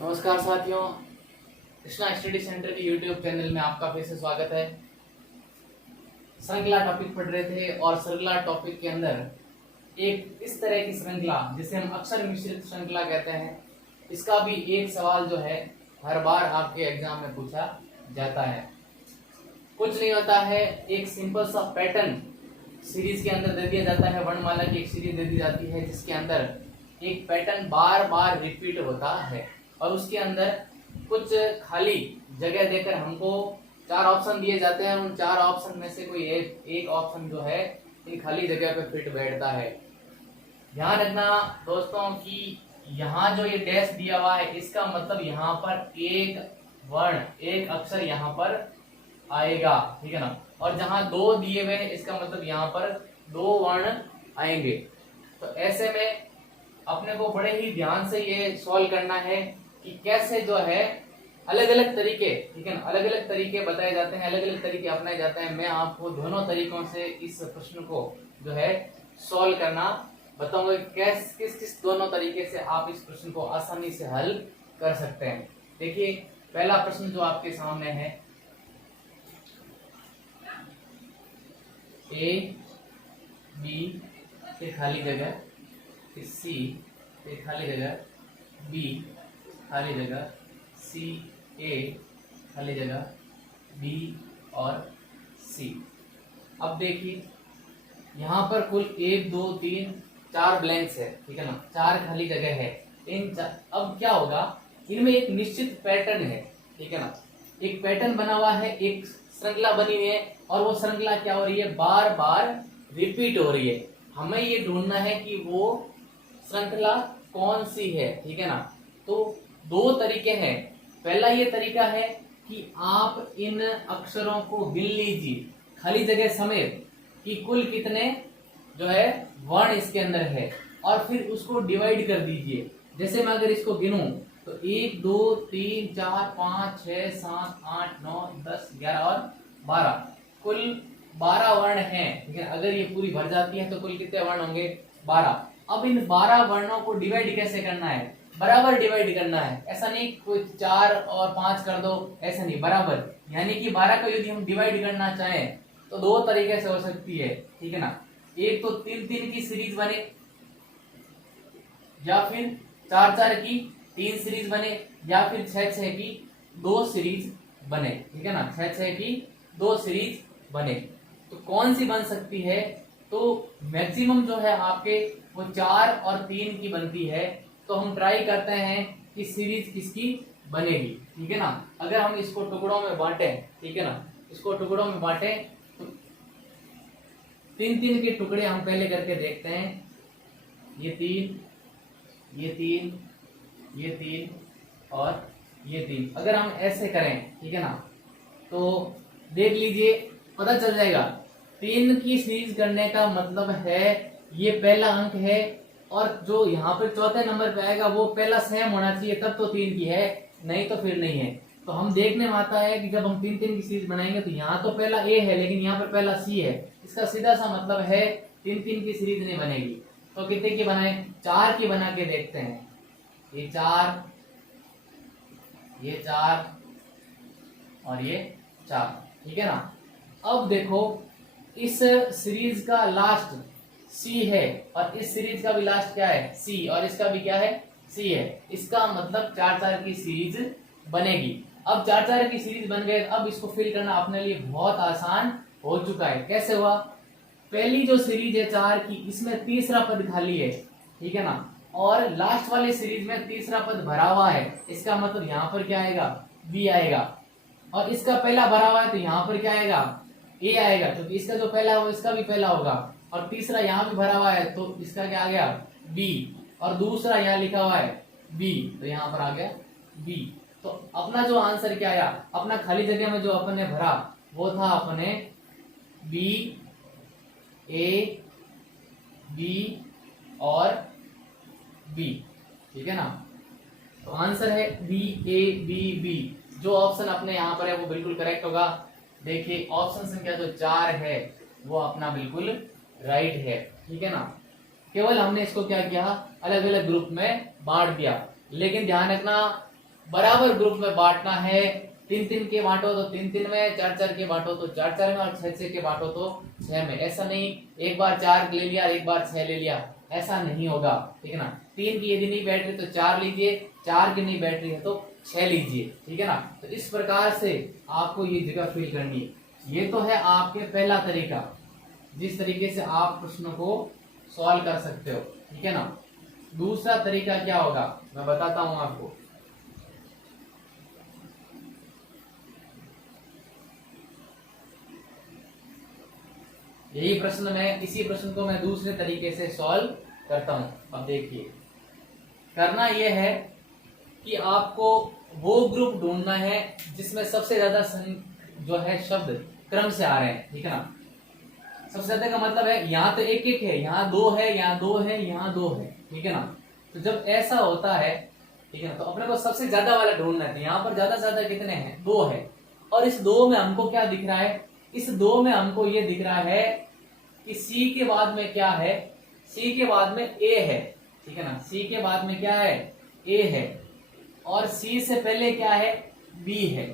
नमस्कार साथियों, Krishna study centre के यूट्यूब चैनल में आपका फिर से स्वागत है। श्रृंखला टॉपिक पढ़ रहे थे और श्रृंखला टॉपिक के अंदर एक इस तरह की श्रृंखला जिसे हम अक्षर मिश्रित श्रृंखला कहते हैं, इसका भी एक सवाल जो है हर बार आपके एग्जाम में पूछा जाता है। कुछ नहीं होता है, एक सिंपल सा पैटर्न सीरीज के अंदर दे दिया जाता है। वर्णमाला की एक सीरीज दे दी जाती है जिसके अंदर एक पैटर्न बार बार रिपीट होता है और उसके अंदर कुछ खाली जगह देकर हमको 4 ऑप्शन दिए जाते हैं। उन 4 ऑप्शन में से कोई एक ऑप्शन जो है इन खाली जगह पे फिट बैठता है। ध्यान रखना दोस्तों कि यहाँ जो ये डैश दिया हुआ है इसका मतलब यहाँ पर एक वर्ण, एक अक्षर यहाँ पर आएगा, ठीक है ना। और जहाँ 2 दिए हुए हैं इसका मतलब यहाँ पर 2 वर्ण आएंगे। तो ऐसे में अपने को बड़े ही ध्यान से ये सॉल्व करना है कि कैसे जो है अलग अलग तरीके, ठीक है ना, अलग अलग तरीके बताए जाते हैं, अलग अलग तरीके अपनाए जाते हैं। मैं आपको दोनों तरीकों से इस प्रश्न को जो है सॉल्व करना बताऊंगा। किस किस दोनों तरीके से आप इस प्रश्न को आसानी से हल कर सकते हैं। देखिए पहला प्रश्न जो आपके सामने है, ए बी फिर खाली जगह, फिर सी फिर खाली जगह, बी खाली जगह, सी ए खाली जगह, बी और सी। अब देखिए यहाँ पर कुल 1 2 3 4 ब्लैंक्स है, ठीक है ना, 4 खाली जगह है। अब क्या होगा, इनमें एक निश्चित पैटर्न है, ठीक है ना, एक पैटर्न बना हुआ है, एक श्रृंखला बनी हुई है और वो श्रृंखला क्या हो रही है, बार बार रिपीट हो रही है। हमें ये ढूंढना है कि वो श्रृंखला कौन सी है, ठीक है ना। तो 2 तरीके हैं। पहला ये तरीका है कि आप इन अक्षरों को गिन लीजिए खाली जगह समेत कि कुल कितने जो है वर्ण इसके अंदर है और फिर उसको डिवाइड कर दीजिए। जैसे मैं अगर इसको गिनूं तो 1 2 3 4 5 6 7 8 9 10 11 और 12, कुल 12 वर्ण हैं, ठीक है। अगर ये पूरी भर जाती है तो कुल कितने वर्ण होंगे, 12। अब इन 12 वर्णों को डिवाइड कैसे करना है, बराबर डिवाइड करना है। ऐसा नहीं कोई 4 और 5 कर दो, ऐसा नहीं, बराबर। यानी कि 12 को यदि हम डिवाइड करना चाहें तो 2 तरीके से हो सकती है, ठीक है ना। एक तो 3 3 की सीरीज बने या फिर 4 4 की 3 सीरीज बने या फिर 6 6 की 2 सीरीज बने, ठीक है ना, 6 6 की 2 सीरीज बने। तो कौन सी बन सकती है, तो मैक्सिमम जो है आपके वो 4 और 3 की बनती है। तो हम ट्राई करते हैं कि सीरीज किसकी बनेगी, ठीक है ना। अगर हम इसको टुकड़ों में बांटें, ठीक है ना, इसको टुकड़ों में बांटें तो 3 3 के टुकड़े हम पहले करके देखते हैं। ये 3 ये 3 ये 3 और ये 3। अगर हम ऐसे करें, ठीक है ना, तो देख लीजिए पता चल जाएगा। 3 की सीरीज करने का मतलब है ये पहला अंक है और जो यहाँ पे चौथे नंबर पे आएगा वो पहला सेम होना चाहिए, तब तो 3 की है, नहीं तो फिर नहीं है। तो हम देखने में आता है कि जब हम 3 3 की सीरीज बनाएंगे तो यहाँ तो पहला ए है लेकिन यहाँ पर पहला सी है। इसका सीधा सा मतलब है 3 3 की सीरीज नहीं बनेगी। तो कितने की बनाए, 4 की बना के देखते हैं। ये 4 ये 4 और ये 4, ठीक है ना। अब देखो इस सीरीज का लास्ट सी है और इस सीरीज का भी लास्ट क्या है, सी, और इसका भी क्या है, सी है। इसका मतलब 4 4 की सीरीज बनेगी। अब 4 4 की सीरीज बन गए, अब इसको फिल करना अपने लिए बहुत आसान हो चुका है। कैसे हुआ, पहली जो सीरीज है 4 की, इसमें तीसरा पद खाली है, ठीक है ना, और लास्ट वाले सीरीज में तीसरा पद भरा हुआ है। इसका मतलब यहाँ पर क्या आएगा, बी आएगा। और इसका पहला भरा हुआ है तो यहाँ पर क्या आएगा, ए आएगा, क्योंकि इसका जो पहला होगा इसका भी पहला होगा। और तीसरा यहाँ भी भरा हुआ है तो इसका क्या आ गया, बी। और दूसरा यहाँ लिखा हुआ है बी, तो यहाँ पर आ गया बी। तो अपना जो आंसर क्या आया, अपना खाली जगह में जो अपने भरा वो था अपने बी ए बी और बी, ठीक है ना। तो आंसर है बी ए बी बी। जो ऑप्शन अपने यहाँ पर है वो बिल्कुल करेक्ट होगा। देखिए ऑप्शन संख्या जो 4 है वो अपना बिल्कुल राइट है, ठीक है ना। केवल हमने इसको क्या किया, अलग अलग ग्रुप में बांट दिया। लेकिन ध्यान रखना बराबर ग्रुप में बांटना है। 3-3 के बांटो तो 3-3 में, 4-4 के बांटो तो 4-4 में, और 6-6 के बांटो तो 6 में। ऐसा नहीं एक बार 4 ले लिया एक बार 6 ले लिया, ऐसा नहीं होगा, ठीक है ना। 3 की यदि नहीं बैठ रही तो 4 लीजिए, 4 की नहीं बैठ रही है तो 6 लीजिए, ठीक है ना। तो इस प्रकार से आपको ये जगह फिल करनी है। ये तो है आपके पहला तरीका, जिस तरीके से आप प्रश्नों को सॉल्व कर सकते हो, ठीक है ना। दूसरा तरीका क्या होगा मैं बताता हूं आपको। यही प्रश्न में, इसी प्रश्न को मैं दूसरे तरीके से सॉल्व करता हूं। अब देखिए, करना यह है कि आपको वो ग्रुप ढूंढना है जिसमें सबसे ज्यादा जो है शब्द क्रम से आ रहे हैं, ठीक है ना। सबसे ज्यादा का मतलब है यहाँ तो एक एक है, यहाँ 2 है, यहाँ 2 है, यहाँ 2 है, ठीक है ना। तो जब ऐसा होता है, ठीक है ना, तो अपने को सबसे ज्यादा वाला ढूंढना है। तो यहाँ पर ज्यादा से ज्यादा कितने हैं, 2 है। और इस 2 में हमको क्या दिख रहा है, इस 2 में हमको ये दिख रहा है कि C के बाद में क्या है, C के बाद में A है, ठीक है ना। C के बाद में क्या है, A है, और C से पहले क्या है, B है,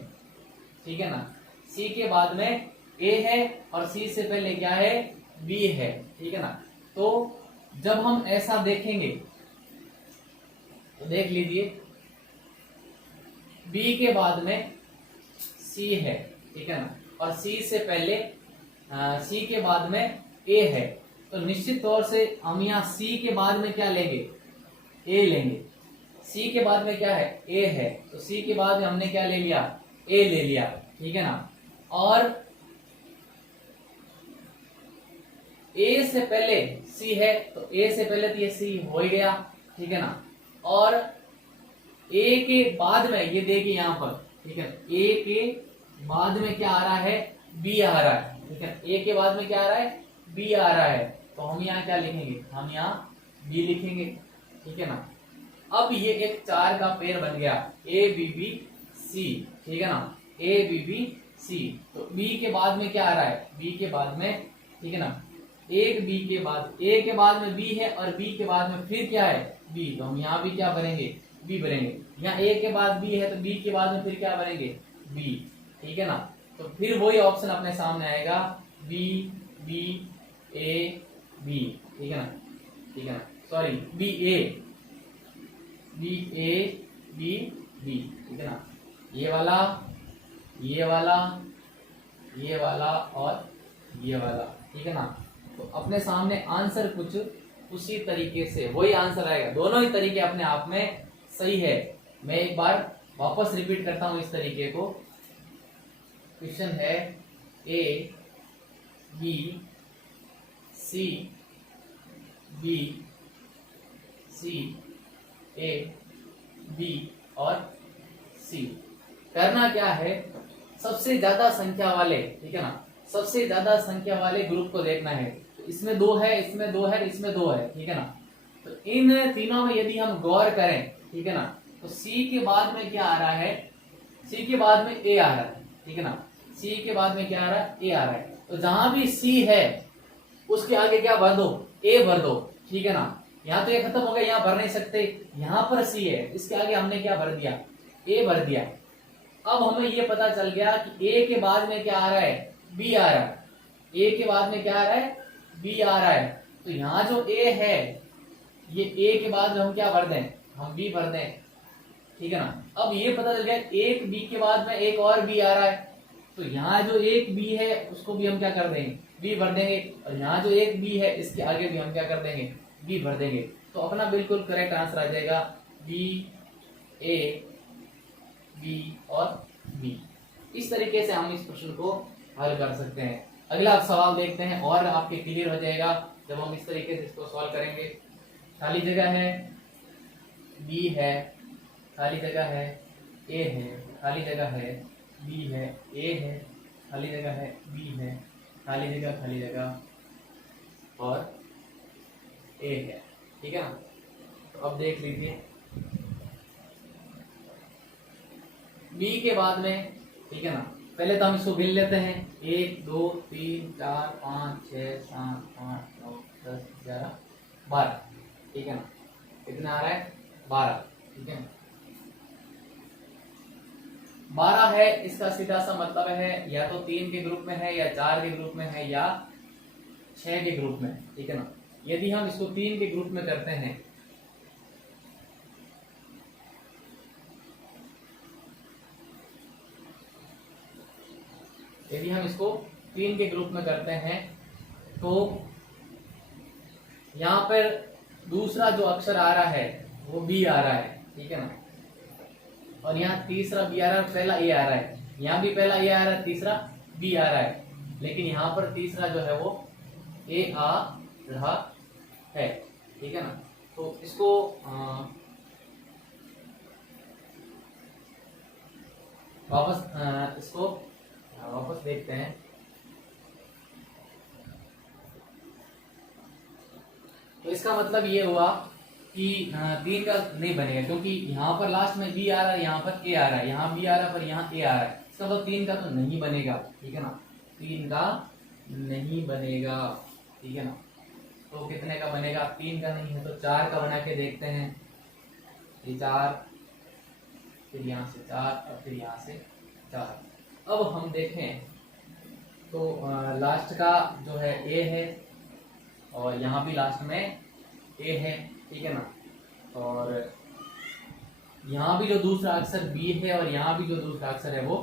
ठीक है ना। C के बाद में A है और C से पहले क्या है, B है, ठीक है ना। तो जब हम ऐसा देखेंगे तो देख लीजिए, B के बाद में C है, ठीक है ना, और C से पहले C के बाद में A है। तो निश्चित तौर से हम यहाँ C के बाद में क्या लेंगे, A लेंगे। C के बाद में क्या है, A है, तो C के बाद में हमने क्या ले लिया, A ले लिया, ठीक है ना। और A से पहले C है, तो A से पहले तो ये C हो ही गया, ठीक है ना। और A के बाद में ये देखिए यहाँ पर, ठीक है, A के बाद में क्या आ रहा है, B आ रहा है, ठीक है। A के बाद में क्या आ रहा है, B आ रहा है। तो हम यहाँ क्या लिखेंगे, हम यहाँ B लिखेंगे, ठीक है ना। अब ये एक 4 का पेयर बन गया, ABBC, ठीक है ना, ABBC। तो B के बाद में क्या आ रहा है, B के बाद में, ठीक है ना, एक B के बाद, A के बाद में B है और B के बाद में फिर क्या है, B। तो हम यहाँ भी क्या बनेंगे, B बनेंगे। यहाँ A के बाद B है तो B के बाद में फिर क्या बनेंगे, B, ठीक है ना। तो फिर वही ऑप्शन अपने सामने आएगा, B B A B, ठीक है ना, ठीक है ना, sorry B A B A B B, ठीक है ना। ये वाला, ये वाला, ये वाला और ये वाला, ठीक है ना। तो अपने सामने आंसर कुछ उसी तरीके से वही आंसर आएगा। दोनों ही तरीके अपने आप में सही है। मैं एक बार वापस रिपीट करता हूं इस तरीके को। क्वेश्चन है A B C B C A B और C। करना क्या है, सबसे ज्यादा संख्या वाले, ठीक है ना, सबसे ज्यादा संख्या वाले ग्रुप को देखना है। तो इसमें 2 है, इसमें 2 है, इसमें 2 है, ठीक है ना। तो इन तीनों में यदि हम गौर करें, ठीक है ना, तो C के बाद में क्या आ रहा है, C के बाद में A आ रहा है, ठीक है ना। C के बाद में क्या आ रहा है, A आ रहा है। तो जहां भी C है उसके आगे क्या भर दो, A भर दो, ठीक है ना। यहाँ तो ये खत्म हो गया, यहाँ भर नहीं सकते, यहाँ पर C है, इसके आगे हमने क्या भर दिया, A भर दिया। अब हमें ये पता चल गया कि A के बाद में क्या आ रहा है, B आ रहा है। A के बाद में क्या आ रहा है, B आ रहा है। तो यहाँ जो A है, ये A के बाद में हम क्या भर दें, हम B भर दें, ठीक है ना। अब ये पता चल गया एक B के बाद में एक और B आ रहा है, तो यहाँ जो एक B है उसको भी हम क्या कर देंगे, B भर देंगे। और यहाँ जो एक B है इसके आगे भी हम क्या कर देंगे, B भर देंगे। तो अपना बिल्कुल करेक्ट आंसर आ जाएगा B A B और B। इस तरीके से हम इस प्रश्न को हल कर सकते हैं। अगला सवाल देखते हैं और आपके क्लियर हो जाएगा जब हम इस तरीके से इसको सॉल्व करेंगे। खाली जगह है, B है, खाली जगह है, A है, खाली जगह है, B है, A है, खाली जगह है, B है, खाली जगह और A है, ठीक है ना। तो अब देख लीजिए B के बाद में, ठीक है ना, पहले तो हम इसको गिन लेते हैं, 1 2 3 4 5 6 7 8 9 10 11 12, ठीक है ना। कितना आ रहा है, 12, ठीक है ना। 12 है, इसका सीधा सा मतलब है या तो 3 के ग्रुप में है, या 4 के ग्रुप में है, या 6 के ग्रुप में, ठीक है ना। यदि हम इसको 3 के ग्रुप में करते हैं, यदि हम इसको 3 के ग्रुप में करते हैं तो यहां पर दूसरा जो अक्षर आ रहा है वो बी आ रहा है, ठीक है ना, और यहाँ तीसरा बी आ रहा है, पहला ए आ रहा है, यहाँ भी पहला ए आ रहा है, तीसरा बी आ रहा है, लेकिन यहाँ पर तीसरा जो है वो ए आ रहा है, ठीक है ना। तो इसको वापस देखते हैं। तो इसका मतलब ये हुआ कि 3 का नहीं बनेगा, क्योंकि यहाँ पर लास्ट में बी आ रहा है, यहाँ पर ए आ रहा है, यहाँ बी आ रहा है पर यहाँ ए आ रहा है, इसका मतलब 3 का तो नहीं बनेगा, ठीक है ना, 3 का नहीं बनेगा, ठीक है ना। तो कितने का बनेगा? 3 का नहीं है तो 4 का बना के देखते हैं। ये 4, फिर यहाँ से 4 और फिर यहाँ से 4। अब हम देखें तो लास्ट का जो है ए है, और यहाँ भी लास्ट में ए है, ठीक है ना, और यहाँ भी जो दूसरा अक्षर बी है और यहाँ भी जो दूसरा अक्षर है वो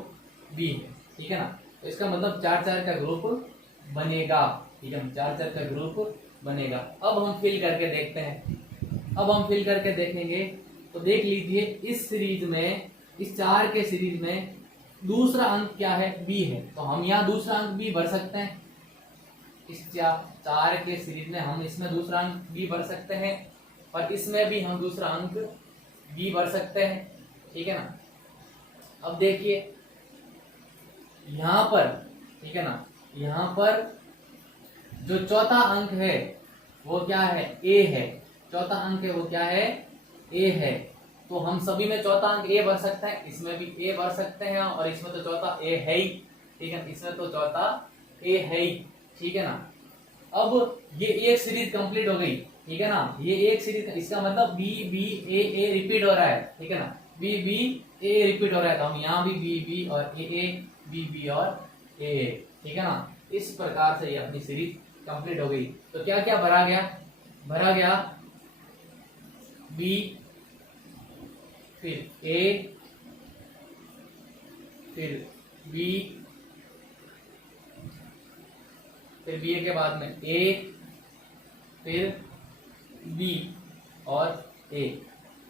बी है, ठीक है ना। तो इसका मतलब 4-4 का ग्रुप बनेगा, ठीक है, 4-4 का ग्रुप बनेगा। अब हम फिल करके देखते हैं। अब हम फिल करके देखेंगे तो देख लीजिए इस सीरीज में, इस 4 के सीरीज में दूसरा अंक क्या है? बी है, तो हम यहाँ दूसरा अंक बी भर सकते हैं। इस 4 के सीरीज में हम इसमें दूसरा अंक बी भर सकते हैं, और इसमें भी हम दूसरा अंक बी भर सकते हैं, ठीक है ना। अब देखिए यहां पर, ठीक है ना, यहां पर जो चौथा अंक है वो क्या है? ए है। चौथा अंक है वो क्या है? ए है। तो हम सभी में चौथा अंक ए भर सकते हैं, इसमें भी ए भर सकते हैं, और इसमें तो चौथा ए है ही, ठीक है, इसमें तो चौथा ए है ही, ठीक है ना। अब ये एक सीरीज कंप्लीट हो गई, ठीक है ना, ये एक सीरीज, इसका मतलब बी बी ए रिपीट हो रहा है, ठीक है ना, बी बी ए रिपीट हो रहा है, तो हम यहाँ भी बी बी और ए बी बी और ए, ठीक है ना। इस प्रकार से ये अपनी सीरीज कंप्लीट हो गई। तो क्या क्या भरा गया? भरा गया बी, फिर ए, फिर बी, फिर बी के बाद में ए, फिर बी और ए,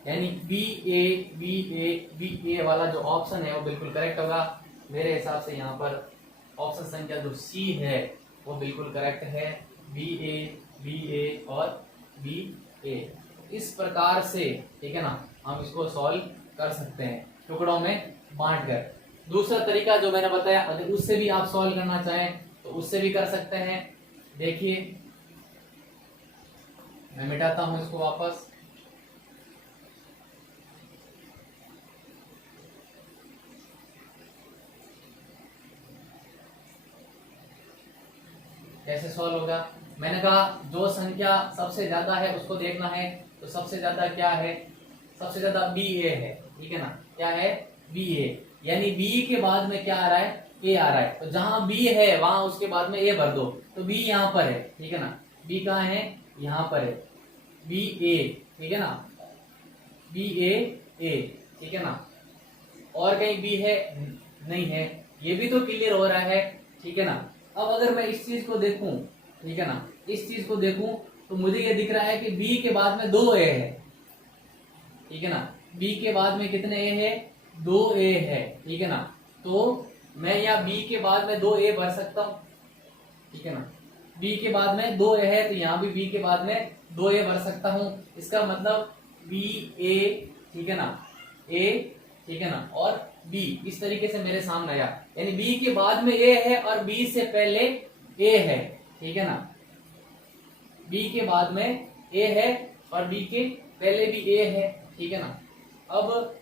यानी बी ए वाला जो ऑप्शन है वो बिल्कुल करेक्ट होगा। मेरे हिसाब से यहाँ पर ऑप्शन संख्या जो सी है वो बिल्कुल करेक्ट है, बी ए और बी ए। इस प्रकार से, ठीक है ना, हम इसको सॉल्व कर सकते हैं टुकड़ों में बांटकर। दूसरा तरीका जो मैंने बताया, अगर उससे भी आप सॉल्व करना चाहें तो उससे भी कर सकते हैं। देखिए मैं मिटाता हूं इसको वापस। कैसे सॉल्व होगा? मैंने कहा जो संख्या सबसे ज्यादा है उसको देखना है, तो सबसे ज्यादा क्या है? सबसे ज्यादा बी ए है, ठीक है ना। क्या है? बी ए, यानी बी के बाद में क्या आ रहा है? ए आ रहा है, तो जहां बी है वहां उसके बाद में ए भर दो। तो बी यहाँ पर है, ठीक है ना, बी कहाँ है? यहाँ पर है, बी ए, ठीक है ना, बी ए, ठीक है ना। और कहीं बी है? नहीं है। ये भी तो क्लियर हो रहा है, ठीक है ना। अब अगर मैं इस चीज को देखूं, ठीक है ना, इस चीज को देखूं तो मुझे ये दिख रहा है कि बी के बाद में 2 ए है, ठीक है ना। बी के बाद में कितने ए है? 2 ए है, ठीक है ना। तो मैं यहाँ बी के बाद में 2 ए भर सकता हूँ, ठीक है ना। बी के बाद में 2 ए है तो यहाँ भी बी के बाद में 2 ए भर सकता हूँ। इसका मतलब बी ए, ठीक है ना, ए, ठीक है ना, और बी इस तरीके से मेरे सामने आया, यानी बी के बाद में ए है और बी से पहले ए है, ठीक है ना। बी के बाद में ए है और बी के पहले भी ए है, ठीक है ना। अब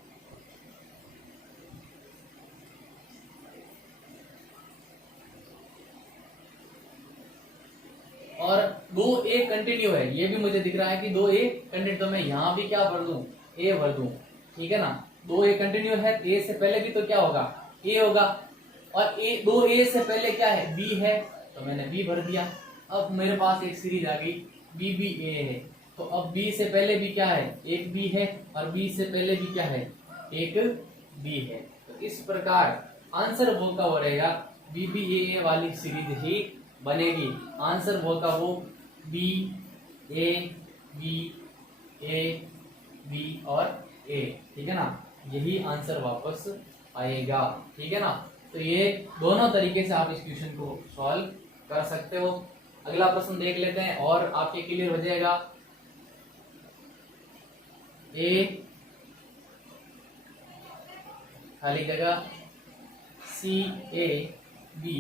और 2 ए कंटिन्यू है, ये भी मुझे दिख रहा है कि 2 ए कंटिन्यू, तो मैं यहां भी क्या भर दूं? ए भर दूं, ठीक है ना, दो ए कंटिन्यू है, ए से पहले भी तो क्या होगा, ए होगा, और ए, दो ए से पहले क्या है, बी है, तो मैंने बी भर दिया। अब मेरे पास एक सीरीज आ गई बी बी ए है, तो अब बी से पहले भी क्या है, एक बी है, और बी से पहले भी क्या है, एक बी है। तो इस प्रकार आंसर वो का वो रहेगा, बी बी ए वाली सीरीज ही बनेगी। आंसर वो का वो बी ए बी और ए, ठीक है ना, यही आंसर वापस आएगा, ठीक है ना। तो ये दोनों तरीके से आप इस क्वेश्चन को सॉल्व कर सकते हो। अगला प्रश्न देख लेते हैं और आपके क्लियर हो जाएगा। ए खाली जगह सी ए बी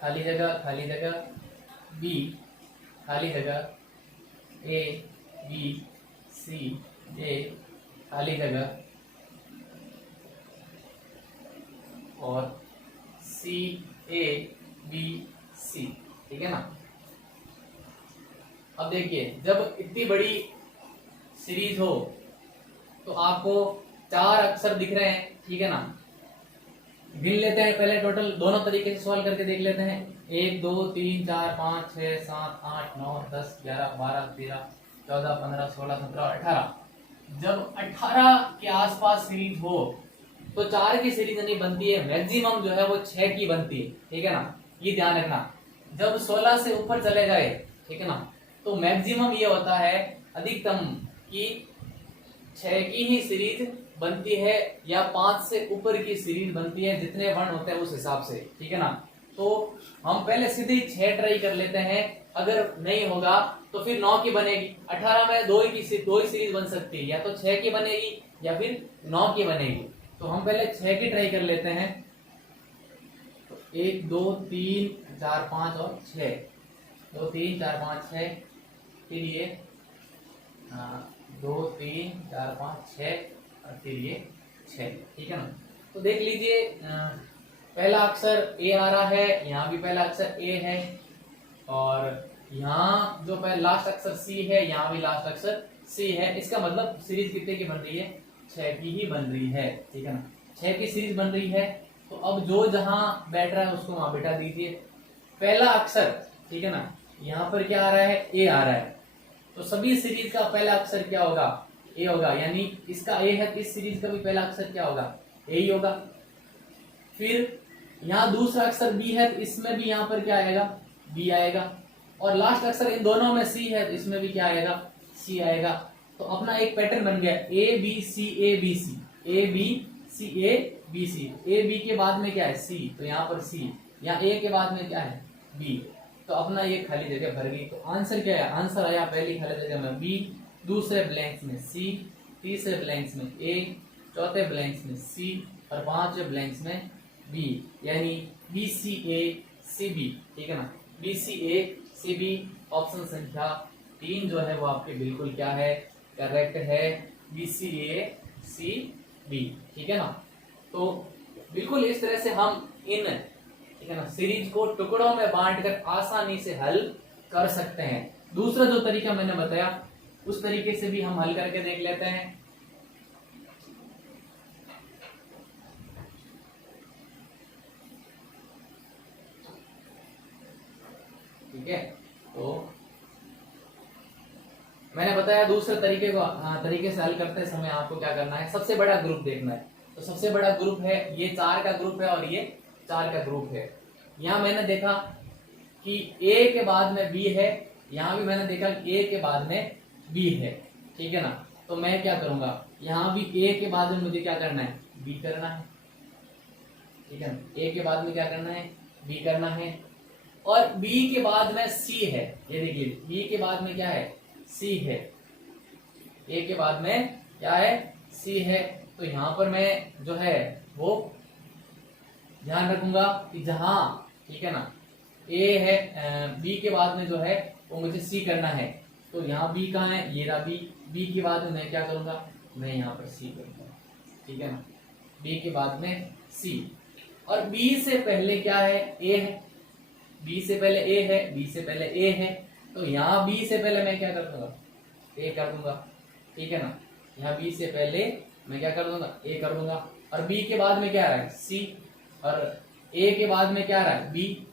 खाली जगह बी खाली जगह ए बी सी ए खाली जगह और सी ए बी सी, ठीक है ना। अब देखिए, जब इतनी बड़ी सीरीज हो तो आपको चार अक्षर दिख रहे हैं, ठीक है ना। गिन लेते हैं पहले, टोटल दोनों तरीके से सॉल्व करके देख लेते हैं। 1 2 3 4 5 6 7 8 9 10 11 12 13 14 15 16 17 18। जब 18 के आसपास सीरीज हो तो 4 की सीरीज नहीं बनती है, मैक्सिमम जो है वो 6 की बनती है, ठीक है ना, ये ध्यान रखना। जब 16 से ऊपर चले जाए, ठीक है ना, तो मैक्सिमम ये होता है अधिकतम कि 6 की ही सीरीज बनती है या 5 से ऊपर की सीरीज बनती है, जितने वर्ण होते हैं उस हिसाब से, ठीक है ना। तो हम पहले सीधे 6 ट्राई कर लेते हैं, अगर नहीं होगा तो फिर 9 की बनेगी। 18 में दो ही सीरीज बन सकती है, या तो 6 की बनेगी या फिर 9 की बनेगी। तो हम पहले 6 की ट्राई कर लेते हैं। तो 1 2 3 4 5 और 6, 2 3 4 5 6, फिर ये 2 3 4 5 6 और फिर ये 6, ठीक है ना। तो देख लीजिए, पहला अक्षर ए आ रहा है, यहाँ भी पहला अक्षर ए है, और यहाँ जो पहला लास्ट अक्षर सी है, यहाँ भी लास्ट अक्षर सी है। इसका मतलब सीरीज कितने की बन रही है, 6 की ही बन रही है, ठीक है ना, 6 की सीरीज बन रही है। तो अब जो जहां बैठ रहा है उसको वहां बैठा दीजिए। पहला अक्षर, ठीक है ना, यहाँ पर क्या आ रहा है, ए आ रहा है, तो सभी सीरीज का पहला अक्षर क्या होगा, ए होगा, यानी इसका ए है, इस सीरीज का भी पहला अक्षर क्या होगा, ए ही होगा। फिर यहाँ दूसरा अक्षर बी है, तो इसमें भी यहाँ पर क्या आएगा, बी आएगा, और लास्ट अक्षर इन दोनों में सी है, तो इसमें भी क्या आएगा, सी आएगा। तो अपना एक पैटर्न बन गया, A B C A B C, A B C A B C. A B के बाद में क्या है, सी, तो यहाँ पर सी, यहाँ ए के बाद में क्या है, बी, तो अपना ये खाली जगह भर गई। तो आंसर क्या है, आंसर आया पहली खाली जगह में बी, दूसरे ब्लैंक्स में सी, तीसरे ब्लैंक्स में ए, चौथे ब्लैंक्स में सी, और पांचवें ब्लैंक्स में बी, यानी बी सी ए सी बी, ठीक है ना, बी सी ए सी बी। ऑप्शन संख्या 3 जो है वो आपके बिल्कुल क्या है, करेक्ट है, बी सी ए सी बी, ठीक है ना। तो बिल्कुल इस तरह से हम इन, ठीक है ना, सीरीज को टुकड़ों में बांटकर आसानी से हल कर सकते हैं। दूसरा जो तरीका मैंने बताया उस तरीके से भी हम हल करके देख लेते हैं। ठीक है, तो मैंने बताया दूसरे तरीके से हल करते समय आपको क्या करना है, सबसे बड़ा ग्रुप देखना है। तो सबसे बड़ा ग्रुप है ये 4 का ग्रुप है और ये 4 का ग्रुप है। यहाँ मैंने देखा कि ए के बाद में बी है, यहाँ भी मैंने देखा कि ए के बाद में बी है, ठीक है ना। तो मैं क्या करूंगा, यहाँ भी ए के बाद में मुझे क्या करना है, बी करना है, ठीक है ना। ए के बाद में क्या करना है, बी करना है, और बी के बाद में सी है, ये देखिए बी के बाद में क्या है, सी है, ए के बाद में क्या है, सी है। तो यहाँ पर मैं जो है वो ध्यान रखूंगा कि जहां, ठीक है ना, ए है, बी के बाद में जो है वो मुझे सी करना है। तो यहाँ बी कहाँ है, ये रहा बी, बी के बाद में मैं क्या करूंगा, मैं यहाँ पर सी करूंगा, ठीक है ना, बी के बाद में सी, और बी से पहले क्या है, ए है, बी से पहले ए है, बी से पहले ए है, तो यहाँ बी से पहले मैं क्या कर दूंगा, ए कर दूंगा, ठीक है ना। यहाँ बी से पहले मैं क्या कर दूंगा, ए कर दूंगा। और बी के बाद में क्या आ रहा है, सी, और ए के बाद में क्या आ रहा है, बी,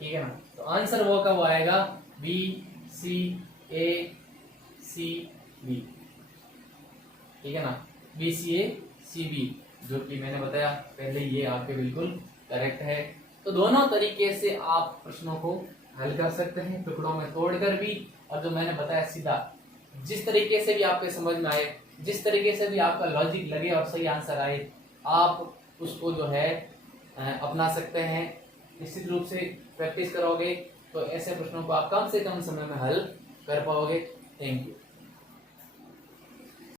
ठीक है ना। तो आंसर वो का वो आएगा बी सी ए सी बी, ठीक है ना, बी सी ए सी बी, जो कि मैंने बताया पहले, ये आपके बिल्कुल करेक्ट है। तो दोनों तरीके से आप प्रश्नों को हल कर सकते हैं, टुकड़ों में तोड़कर भी, और जो मैंने बताया सीधा, जिस तरीके से भी आपके समझ में आए, जिस तरीके से भी आपका लॉजिक लगे और सही आंसर आए, आप उसको जो है अपना सकते हैं। निश्चित रूप से प्रैक्टिस करोगे तो ऐसे प्रश्नों को आप कम से कम समय में हल कर पाओगे। Thank you.